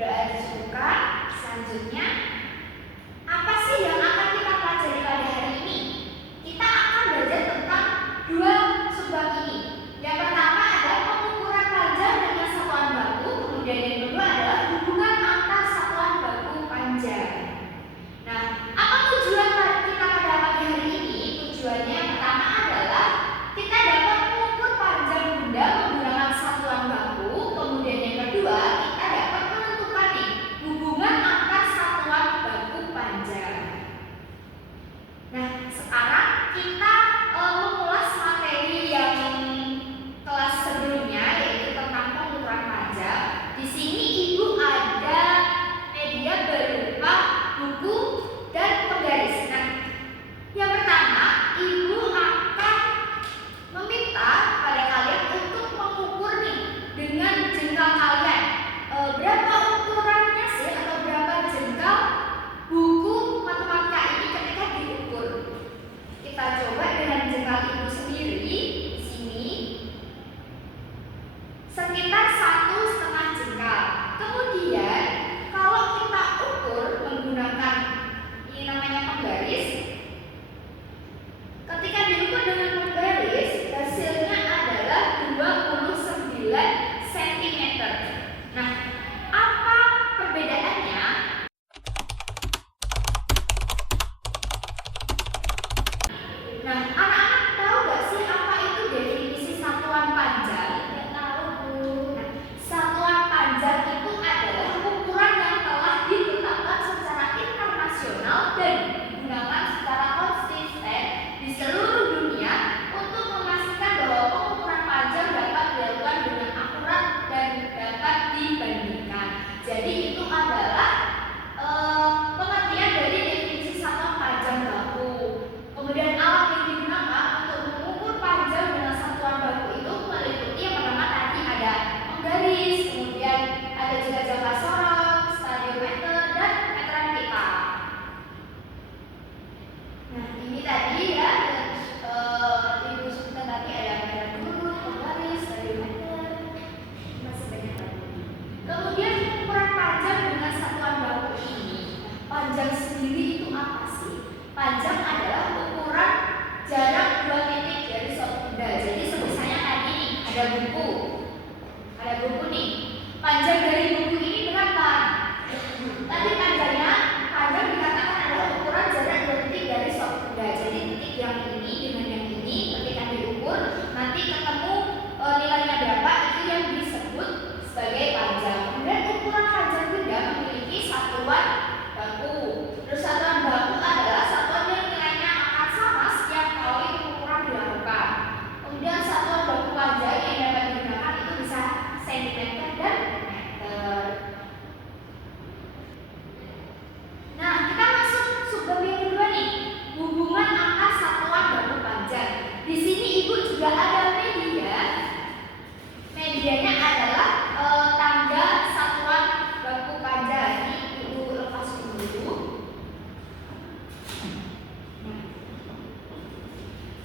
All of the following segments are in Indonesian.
Udah disebutkan. Selanjutnya, apa sih yang akan kita pelajari pada hari ini? Kita akan belajar tentang dua subbab ini. Yang pertama adalah pengukuran panjang dengan satuan baku, kemudian yang kedua adalah hubungan antar satuan baku panjang. Nah, apa tujuan kita pada pagi hari ini? Tujuannya yang pertama adalah kita dapat mengukur panjang benda menggunakan satuan baku, kemudian yang kedua kita dapat menentukan hubungan antar satuan baku panjang. Nah, sekarang kita mengulas materi yang kelas sebelumnya, yaitu tentang pengukuran panjang. Di sini Ibu ada media berupa buku dan penggaris. Nah, yang pertama Ibu akan meminta pada kalian untuk mengukur dengan jengkal kalian. Berapa ukurannya sih atau berapa jengkal buku matematika ini ketika diukur? Kita coba dengan jengkal Ibu sendiri. Sini sekitar 1,5 jengkal. Kemudian kalau kita ukur menggunakan ini namanya penggaris, ketika diukur dengan penggaris hasilnya adalah 29 cm. Nah, apa perbedaannya? Nah, anak-anak tahu gak sih apa itu definisi satuan panjang? Nggak tahu, Bu. Nah, satuan panjang itu adalah ukuran yang telah ditetapkan secara internasional dan digunakan secara konsisten di seluruh dunia untuk memastikan bahwa pengukuran panjang dapat dilakukan dengan akurat dan dapat dibandingkan. Jadi itu adalah pengertian dari definisi satuan panjang baku. Kemudian alat yang digunakan untuk mengukur panjang dengan satuan baku itu meliputi yang pertama tadi ada penggaris, kemudian ada juga jangka sorot, stadiometer, dan meteran pita. Nah, ini tadi ya, Ibu sebutkan tadi ada meteran guru, penggaris, stadiometer, masih banyak lagi. Kemudian pengukuran panjang dengan satuan baku ini, panjang sendiri itu apa sih? Panjang adalah ukuran jarak 2 titik dari suatu benda. Jadi misalnya tadi nih ada buku nih. Panjang dari buku ini berapa? Tadi panjang dikatakan adalah ukuran jarak 2 titik dari suatu benda. Jadi titik yang ini dengan yang ini ketika diukur nanti ketemu nilainya berapa, itu yang disebut sebagai panjang. Kemudian ukuran panjang benda memiliki satuan baku. Terus satuan baku adalah satuan yang nilainya akan sama setiap kali pengukuran dilakukan. Kemudian satuan baku panjang yang dapat digunakan itu bisa sentimeter dan meter. Nah, kita masuk subbab yang kedua nih, hubungan antar satuan baku panjang. Di sini Ibu juga ada media. Medianya adalah tangga satuan baku panjang. Ini Ibu lepas dulu.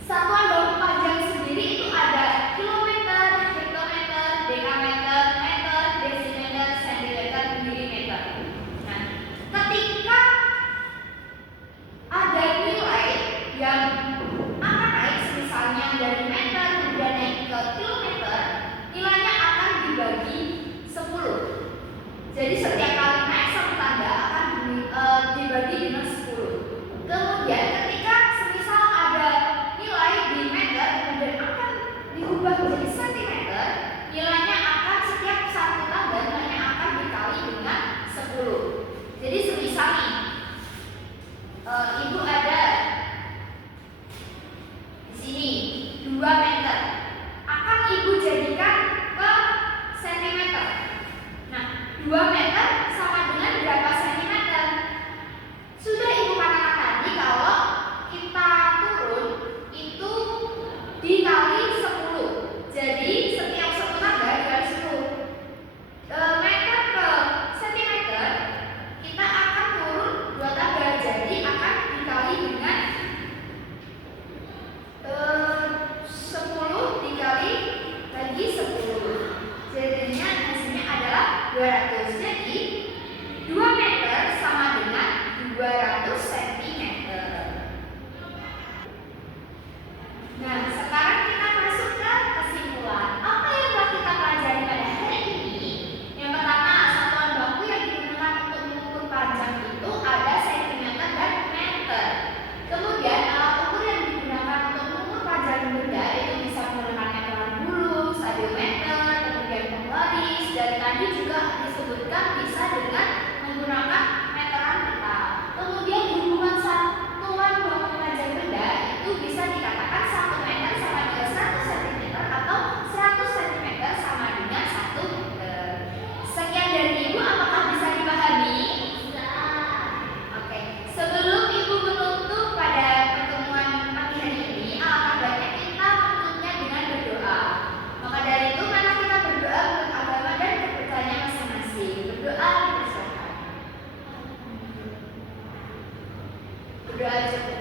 Satuan baku panjang sendiri itu ada kilometer, hektometer, dekameter, meter, desimeter, sentimeter, milimeter. Nah, ketika ada nilai yang akan naik, misalnya dari meter kemudian naik ke kilometer, nilainya akan dibagi 10. Jadi setiap kali naik satu tangga akan dibagi dengan 10. Kemudian ketika semisal ada nilai di meter kemudian akan diubah menjadi sentimeter, nilainya akan setiap satu tangga nilainya akan dikali dengan 10. Jadi semisal nih Ibu ada di sini 2 meter, akan Ibu jadikan ke sentimeter. Nah, 2 meter sama dengan berapa sentimeter? Sudah Ibu katakan tadi kalau kita turun itu dikali 10. Jadi setiap satu tangga dikali 10. Meter ke sentimeter kita akan turun 2 tangga, jadi akan dikali dengan 10 dikali lagi 10. Jadinya hasilnya adalah 200. Jadi berdoa cukup.